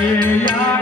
Yeah.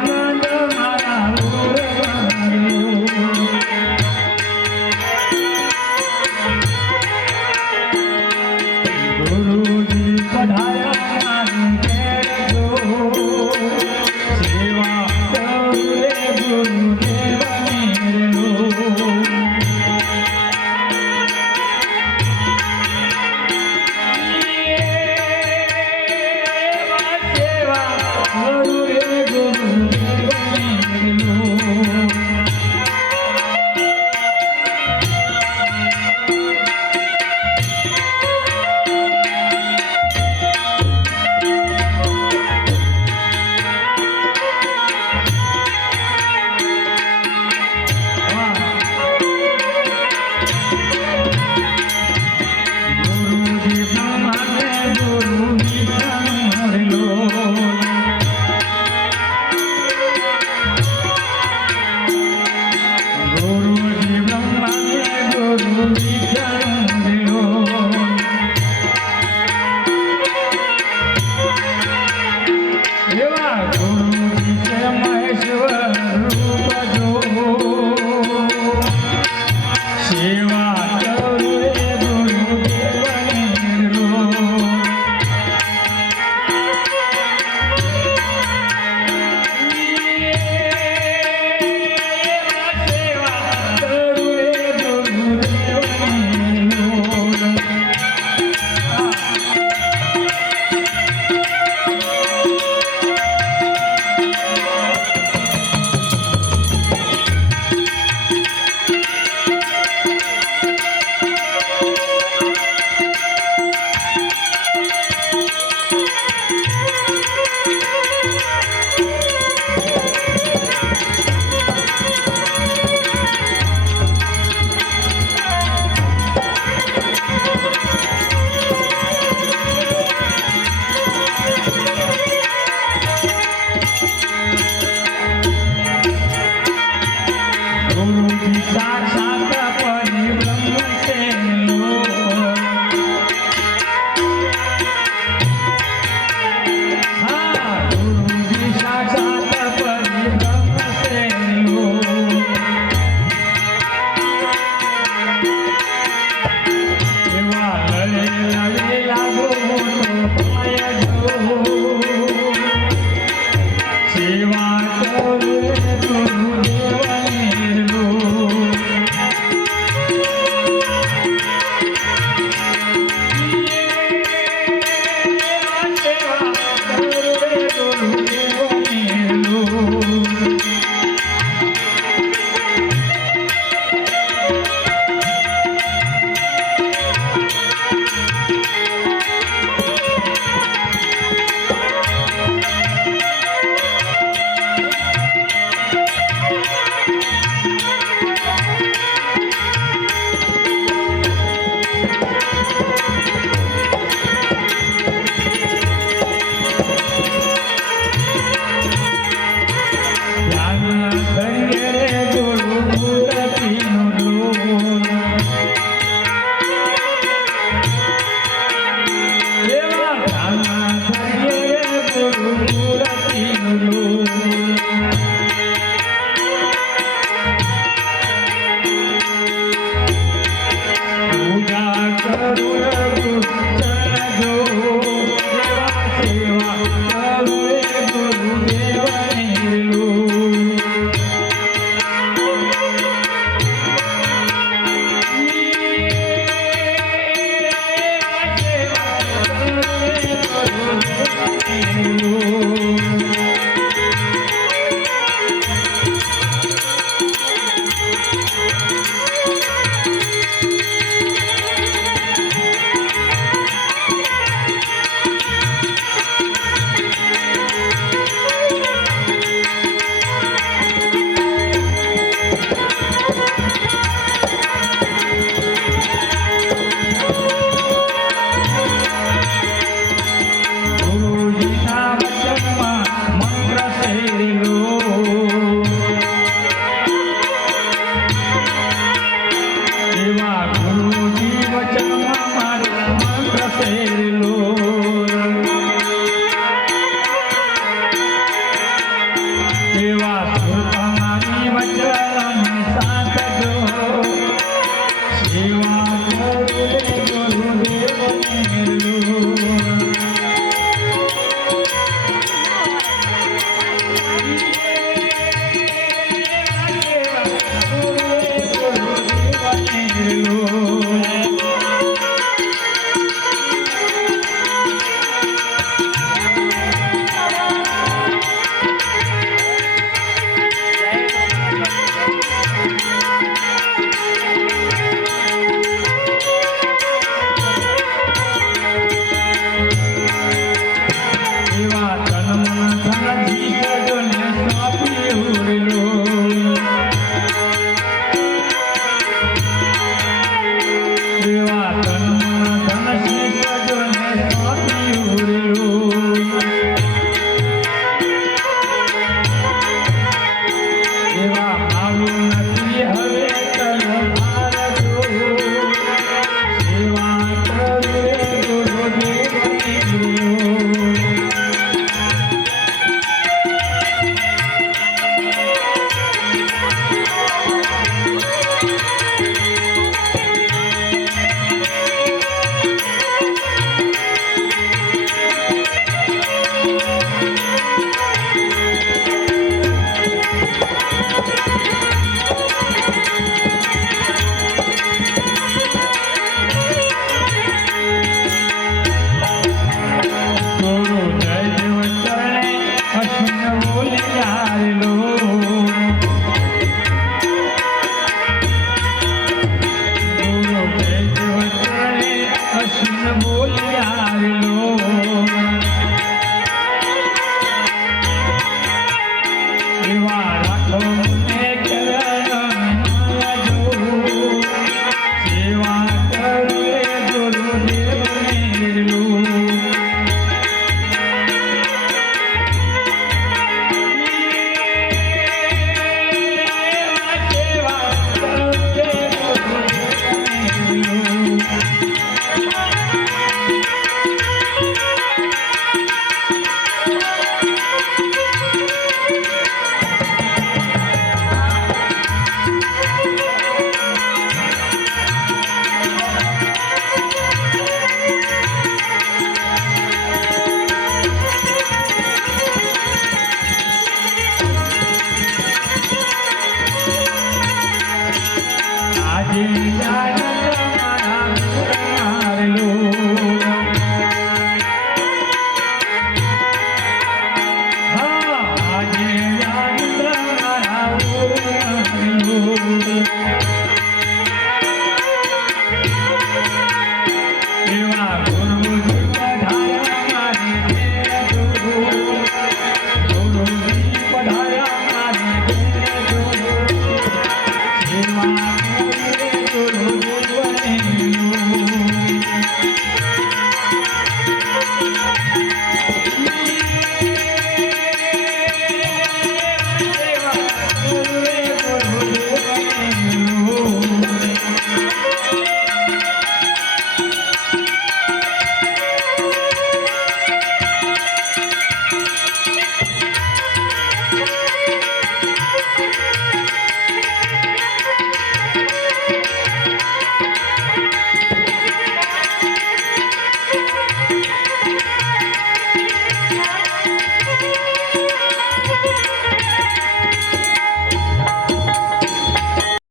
you.